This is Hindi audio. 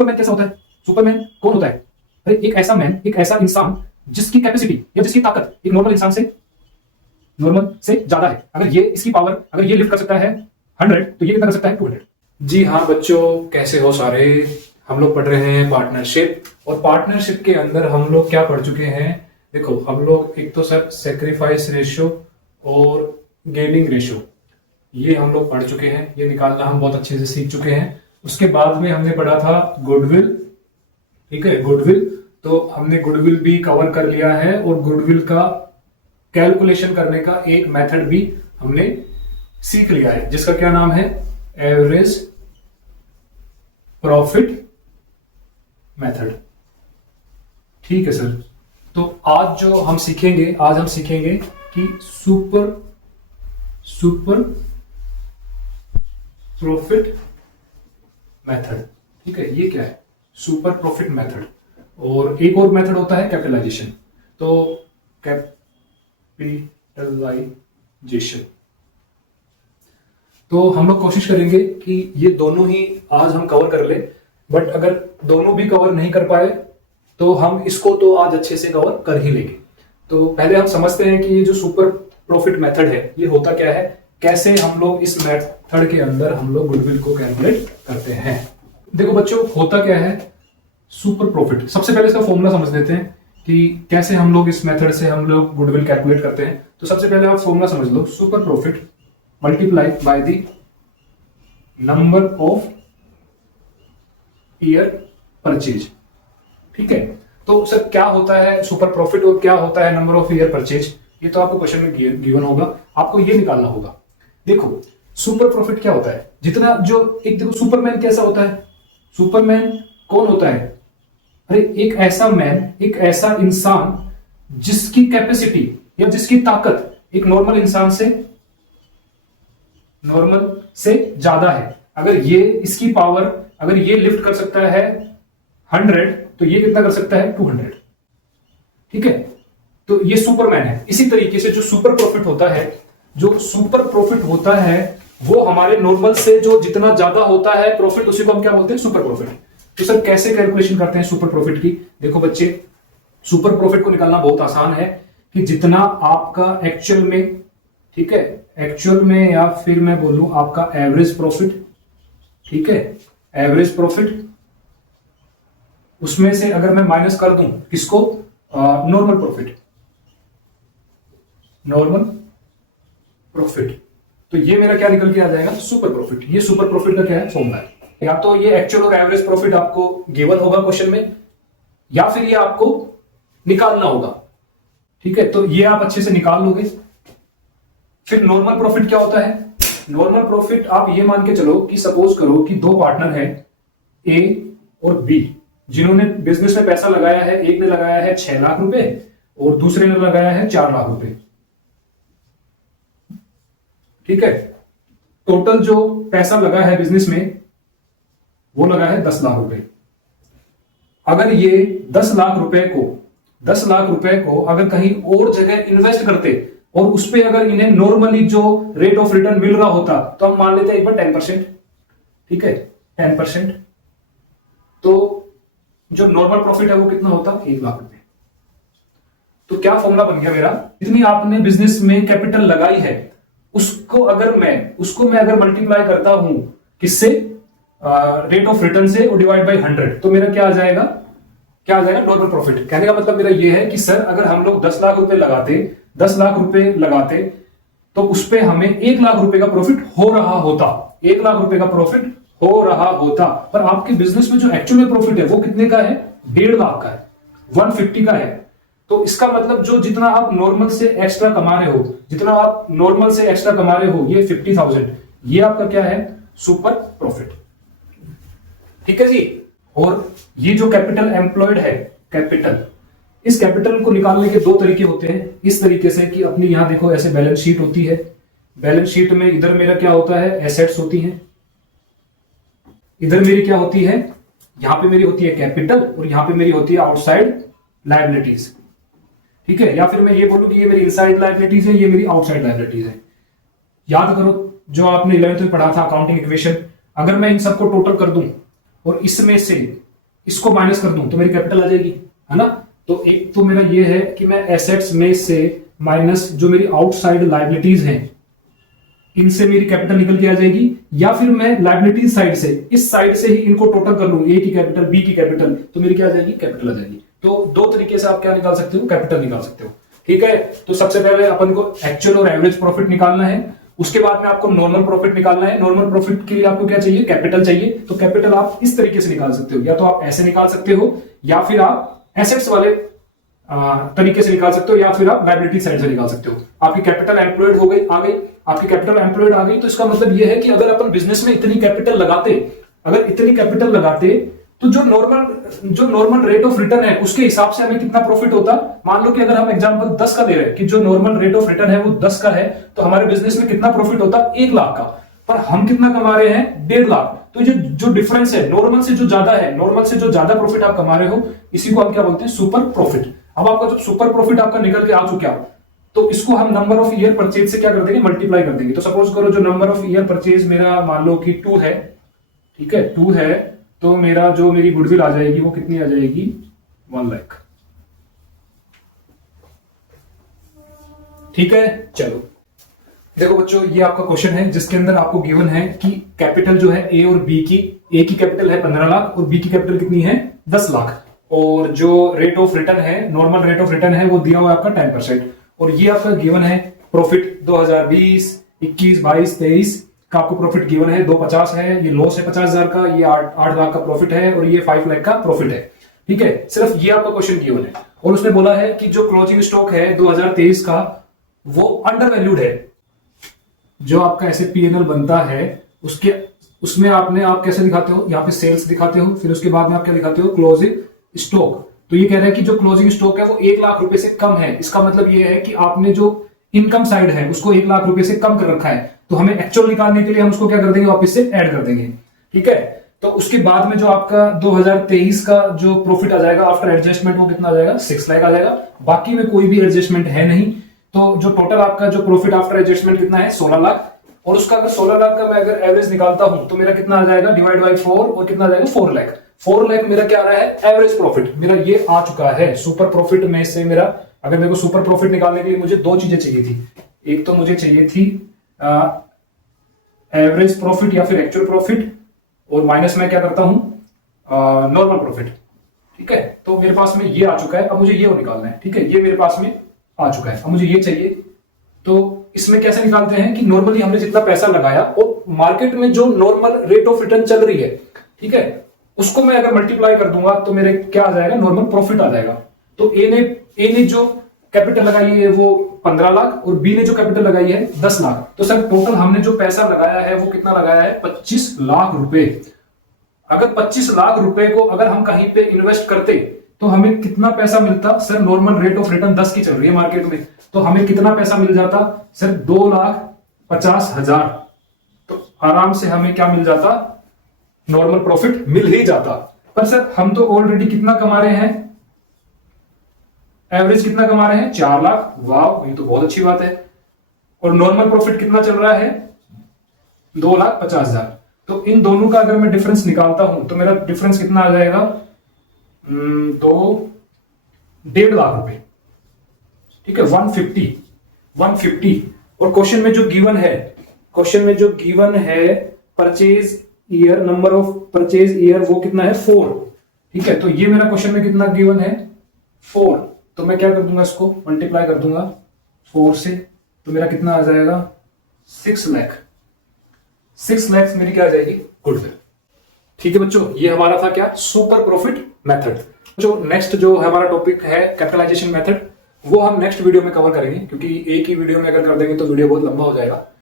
सुपरमैन कैसा होता है? सुपरमैन कौन होता है? अरे एक ऐसा मैन, एक ऐसा इंसान जिसकी कैपेसिटी या जिसकी ताकत एक नॉर्मल इंसान से ज्यादा है। अगर ये इसकी पावर, अगर ये लिफ्ट कर सकता है 100, तो ये कितना कर सकता है? 200। जी हाँ बच्चों, कैसे हो सारे। हम लोग पढ़ रहे हैं पार्टनरशिप, और पार्टनरशिप के अंदर हम लोग क्या पढ़ चुके हैं? देखो हम लोग एक तो सर सेक्रीफाइस रेशियो और गेनिंग रेशियो, ये हम लोग पढ़ चुके हैं, ये निकालना हम बहुत अच्छे से सीख चुके हैं। उसके बाद में हमने पढ़ा था गुडविल, ठीक है, गुडविल, तो हमने गुडविल भी कवर कर लिया है, और गुडविल का कैलकुलेशन करने का एक मेथड भी हमने सीख लिया है, जिसका क्या नाम है? Average profit method. ठीक है सर, तो आज जो हम सीखेंगे, आज हम सीखेंगे कि सुपर प्रॉफिट मेथड। ठीक है, ये क्या है? Super profit method. और एक और मेथड होता है कैपिटलाइजेशन। तो कैपिटलाइजेशन, तो हम लोग कोशिश करेंगे कि ये दोनों ही आज हम कवर कर ले, बट अगर दोनों भी कवर नहीं कर पाए तो हम इसको तो आज अच्छे से कवर कर ही लेंगे। तो पहले हम समझते हैं कि ये जो सुपर प्रॉफिट मेथड है ये होता क्या है, कैसे हम लोग इस मेथड के अंदर हम लोग गुडविल को कैलकुलेट करते हैं। देखो बच्चों, होता क्या है सुपर प्रॉफिट? सबसे पहले इसका फॉर्मूला समझ लेते हैं कि कैसे हम लोग इस मेथड से हम लोग गुडविल कैलकुलेट करते हैं। तो सबसे पहले आप फॉर्मूला समझ लो, super profit multiply by the number of year purchase. ठीक है, तो सर क्या होता है सुपर प्रॉफिट और क्या होता है नंबर ऑफ ईयर परचेज? ये तो आपको क्वेश्चन में गिवन होगा, आपको ये निकालना होगा। देखो सुपर प्रॉफिट क्या होता है, जितना जो एक, देखो सुपरमैन कैसा होता है? सुपरमैन कौन होता है? अरे एक ऐसा मैन, एक ऐसा इंसान जिसकी कैपेसिटी या जिसकी ताकत एक नॉर्मल इंसान से ज्यादा है। अगर ये इसकी पावर, अगर ये लिफ्ट कर सकता है 100, तो ये कितना कर सकता है? 200। ठीक है, तो ये सुपरमैन है। इसी तरीके से जो सुपर प्रॉफिट होता है, जो सुपर प्रॉफिट होता है वो हमारे नॉर्मल से जो जितना ज्यादा होता है प्रॉफिट, उसी को हम क्या बोलते हैं? Super profit. तो सर कैसे कैलकुलेशन करते हैं सुपर प्रॉफिट की? देखो बच्चे, सुपर प्रॉफिट को निकालना बहुत आसान है कि जितना आपका एक्चुअल में, ठीक है, एक्चुअल में, या फिर मैं बोलूं आपका एवरेज प्रॉफिट, ठीक है, एवरेज प्रॉफिट, उसमें से अगर मैं माइनस कर दूं किसको? नॉर्मल प्रॉफिट, नॉर्मल प्रॉफिट, तो ये मेरा क्या निकल के आ जाएगा? Super profit. ये सुपर प्रॉफिट का क्या है? फॉर्मूला है। या तो ये एक्चुअल और एवरेज प्रॉफिट आपको गिवन होगा क्वेश्चन में, या फिर ये आपको निकालना होगा। ठीक है, तो ये आप अच्छे से निकाल लोगे। फिर नॉर्मल प्रॉफिट क्या होता है? नॉर्मल प्रॉफिट आप ये मान के चलो कि सपोज करो कि दो पार्टनर हैं ए और बी, जिन्होंने बिजनेस में पैसा लगाया है। एक ने लगाया है 6 लाख रुपए और दूसरे ने लगाया है 4 लाख रुपए। ठीक है, टोटल जो पैसा लगा है बिजनेस में वो लगा है 10 लाख रुपए। अगर ये 10 लाख रुपए को अगर कहीं और जगह इन्वेस्ट करते और उस पे अगर इन्हें नॉर्मली जो रेट ऑफ रिटर्न मिल रहा होता, तो हम मान लेते हैं एक बार 10%। ठीक है, 10%, तो जो नॉर्मल प्रॉफिट है वो कितना होता? 1 लाख रुपए। तो क्या फॉर्मूला बन गया मेरा? जितनी आपने बिजनेस में कैपिटल लगाई है उसको अगर मैं मल्टीप्लाई करता हूं किससे? रेट ऑफ रिटर्न से, और डिवाइड बाय 100, तो मेरा क्या आ जाएगा? Normal profit. कहने का मतलब मेरा ये है कि सर अगर हम लोग 10 लाख रुपए लगाते तो उस पे हमें 1 लाख रुपए का प्रॉफिट हो रहा होता। 1 लाख रुपए का प्रॉफिट हो रहा होता, पर आपके बिजनेस में जो एक्चुअल में प्रॉफिट है वो कितने का है? 1.5 लाख का है, 150 का है। तो इसका मतलब जो जितना आप नॉर्मल से एक्स्ट्रा कमा रहे हो, ये 50,000, ये आपका क्या है? Super profit. ठीक है जी। और ये जो कैपिटल एम्प्लॉयड है, इस कैपिटल को निकालने के 2 तरीके होते हैं। इस तरीके से कि अपनी यहां देखो ऐसे बैलेंस शीट होती है, बैलेंस शीट में इधर मेरा क्या होता है? एसेट्स होती हैं, इधर मेरी क्या होती है? यहां पे मेरी होती है कैपिटल, और यहां पे मेरी होती है आउटसाइड लायबिलिटीज। ठीक है, या फिर मैं ये बोलूं कि ये मेरी इनसाइड लायबिलिटीज है, ये मेरी आउटसाइड लायबिलिटीज है। याद करो जो आपने 11th में पढ़ा था अकाउंटिंग इक्वेशन, अगर मैं इन सबको टोटल कर दूं और इसमें से इसको माइनस कर दूं तो मेरी कैपिटल आ जाएगी, है ना। तो एक तो मेरा ये है कि मैं एसेट्स में से माइनस जो मेरी आउटसाइड लायबिलिटीज हैं इनसे मेरी कैपिटल निकल के आ जाएगी, या फिर मैं लायबिलिटीज साइड से इस साइड से ही इनको टोटल कर लूं, ए की कैपिटल बी की कैपिटल, तो मेरी क्या आ जाएगी, कैपिटल आ जाएगी। तो दो तरीके से आप क्या निकाल सकते हो, कैपिटल निकाल सकते हो। ठीक है, तो सबसे पहले अपन को एक्चुअल और एवरेज प्रॉफिट निकालना है, उसके बाद में आपको नॉर्मल प्रॉफिट निकालना है। नॉर्मल प्रॉफिट के लिए आपको क्या चाहिए, कैपिटल चाहिए। तो कैपिटल आप इस तरीके से निकाल सकते हो, या तो आप ऐसे निकाल सकते हो, या फिर आप एसेट्स वाले तरीके से निकाल सकते हो, या फिर आप लायबिलिटी साइड से निकाल सकते हो। आपकी कैपिटल एम्प्लॉयड हो गई, आ गई, आपकी कैपिटल एम्प्लॉयड आ गई। तो इसका मतलब यह है कि अगर अपन बिजनेस में इतनी कैपिटल लगाते, अगर इतनी कैपिटल लगाते तो जो नॉर्मल रेट ऑफ रिटर्न है उसके हिसाब से हमें कितना प्रॉफिट होता। मान लो कि अगर हम एग्जांपल 10 का दे रहे हैं कि जो नॉर्मल रेट ऑफ रिटर्न है वो 10 का है, तो हमारे बिजनेस में कितना प्रॉफिट होता, 1 लाख का। पर हम कितना कमा रहे हैं, 1.5 लाख। तो जो डिफरेंस है नॉर्मल से जो ज्यादा है, नॉर्मल से जो ज्यादा प्रॉफिट आप कमा रहे हो, इसी को हम क्या बोलते हैं, सुपर प्रॉफिट। अब आपका जब सुपर प्रॉफिट आपका निकल के आ चुका, तो इसको हम नंबर ऑफ ईयर परचेज से क्या कर देंगे, मल्टीप्लाई कर देंगे। तो सपोज करो जो नंबर ऑफ ईयर परचेज मेरा मान लो कि 2 है, ठीक है, 2 है, तो मेरा जो मेरी गुडविल आ जाएगी वो कितनी आ जाएगी, 1 लाख। ठीक है, चलो देखो बच्चों, ये आपका क्वेश्चन है जिसके अंदर आपको गिवन है कि कैपिटल जो है ए और बी की, ए की कैपिटल है 15 लाख और बी की कैपिटल कितनी है, 10 लाख। और जो रेट ऑफ रिटर्न है, नॉर्मल रेट ऑफ रिटर्न है, वो दिया हुआ है आपका 10%। और ये आपका गिवन है प्रॉफिट 2020, 21, 22, 23 का आपको प्रॉफिट गिवन है, 250 है, ये लॉस है 50,000 का, ये 8 लाख का प्रॉफिट है, और ये 5 लाख का प्रॉफिट है। ठीक है, सिर्फ ये आपका क्वेश्चन गिवन है। और उसने बोला है कि जो क्लोजिंग स्टॉक है 2023 का वो अंडर वैल्यूड है। जो आपका ऐसे P&L बनता है उसमें आप कैसे दिखाते हो, यहाँ पे सेल्स दिखाते हो, फिर उसके बाद में आप क्या दिखाते हो, क्लोजिंग स्टॉक। तो ये कह रहा है कि जो क्लोजिंग स्टॉक है वो 1 लाख रुपए से कम है। इसका मतलब ये है कि आपने जो इनकम साइड है उसको 1 लाख रुपए से कम कर रखा है। तो हमें एक्चुअल निकालने के लिए हम उसको क्या कर देंगे, वापस से ऐड कर देंगे। ठीक है, तो उसके बाद में जो आपका 2023 का जो प्रॉफिट आ जाएगा आफ्टर एडजस्टमेंट, वो कितना आ जाएगा, 6 लाख आ जाएगा। बाकी में कोई भी एडजस्टमेंट है नहीं। तो जो टोटल आपका जो प्रॉफिट आफ्टर एडजस्टमेंट कितना है, 16 लाख। और उसका अगर 16 लाख का मैं अगर एवरेज निकालता हूं तो मेरा कितना आ जाएगा, डिवाइड बाय 4, और कितना आ जाएगा, 4 लाख। 4 लाख मेरा क्या आ रहा है, एवरेज प्रॉफिट मेरा ये आ चुका है। सुपर प्रॉफिट में से मेरा, अगर मेरे को सुपर प्रॉफिट निकालने के लिए मुझे 2 चीजें चाहिए थी। एक तो मुझे चाहिए थी एवरेज प्रॉफिट या फिर एक्चुअल प्रॉफिट, और माइनस में क्या करता हूं, नॉर्मल प्रॉफिट। ठीक है, तो मेरे पास में ये आ चुका है। अब मुझे ये निकालना है। ठीक है, ये मेरे पास में आ चुका है, अब मुझे ये चाहिए। तो इसमें कैसे निकालते हैं कि नॉर्मली हमने जितना पैसा लगाया और मार्केट में जो नॉर्मल रेट ऑफ रिटर्न चल रही है, ठीक है, उसको मैं अगर मल्टीप्लाई कर दूंगा तो मेरे क्या आ जाएगा, नॉर्मल प्रॉफिट आ जाएगा। तो ए ने जो कैपिटल लगाई है वो 15 लाख और बी ने जो कैपिटल लगाई है 10 लाख। तो सर टोटल हमने जो पैसा लगाया है वो कितना लगाया है, 25 लाख रुपए। अगर 25 लाख रुपए को अगर हम कहीं पे इन्वेस्ट करते तो हमें कितना पैसा मिलता, sir normal rate of return 10 की चल रही है मार्केट में, तो हमें कितना पैसा मिल जाता, सर 2,50,000। तो आराम से हमें क्या मिल जाता, नॉर्मल प्रॉफिट मिल ही जाता। पर सर हम तो ऑलरेडी कितना कमा रहे हैं, एवरेज कितना कमा रहे हैं, 4 लाख। वाह, ये तो बहुत अच्छी बात है। और नॉर्मल प्रॉफिट कितना चल रहा है, 2,50,000। तो इन दोनों का अगर मैं डिफरेंस निकालता हूं तो मेरा डिफरेंस कितना आ जाएगा, 1.5 लाख रुपए। ठीक है, 150। और क्वेश्चन में जो गिवन है, purchase year, number of purchase year वो कितना है, 4। ठीक है, तो ये मेरा क्वेश्चन में कितना गिवन है, 4। तो मैं क्या कर दूंगा, इसको मल्टीप्लाई कर दूंगा 4 से, तो मेरा कितना आ जाएगा, 6 लाख। 6 लाख मेरी क्या आ जाएगी, गुडविल। ठीक है बच्चों, ये हमारा था क्या, सुपर प्रॉफिट मेथड। जो नेक्स्ट जो हमारा टॉपिक है कैपिटलाइजेशन मेथड, वो हम नेक्स्ट वीडियो में कवर करेंगे, क्योंकि एक ही वीडियो में अगर कर देंगे तो वीडियो बहुत लंबा हो जाएगा।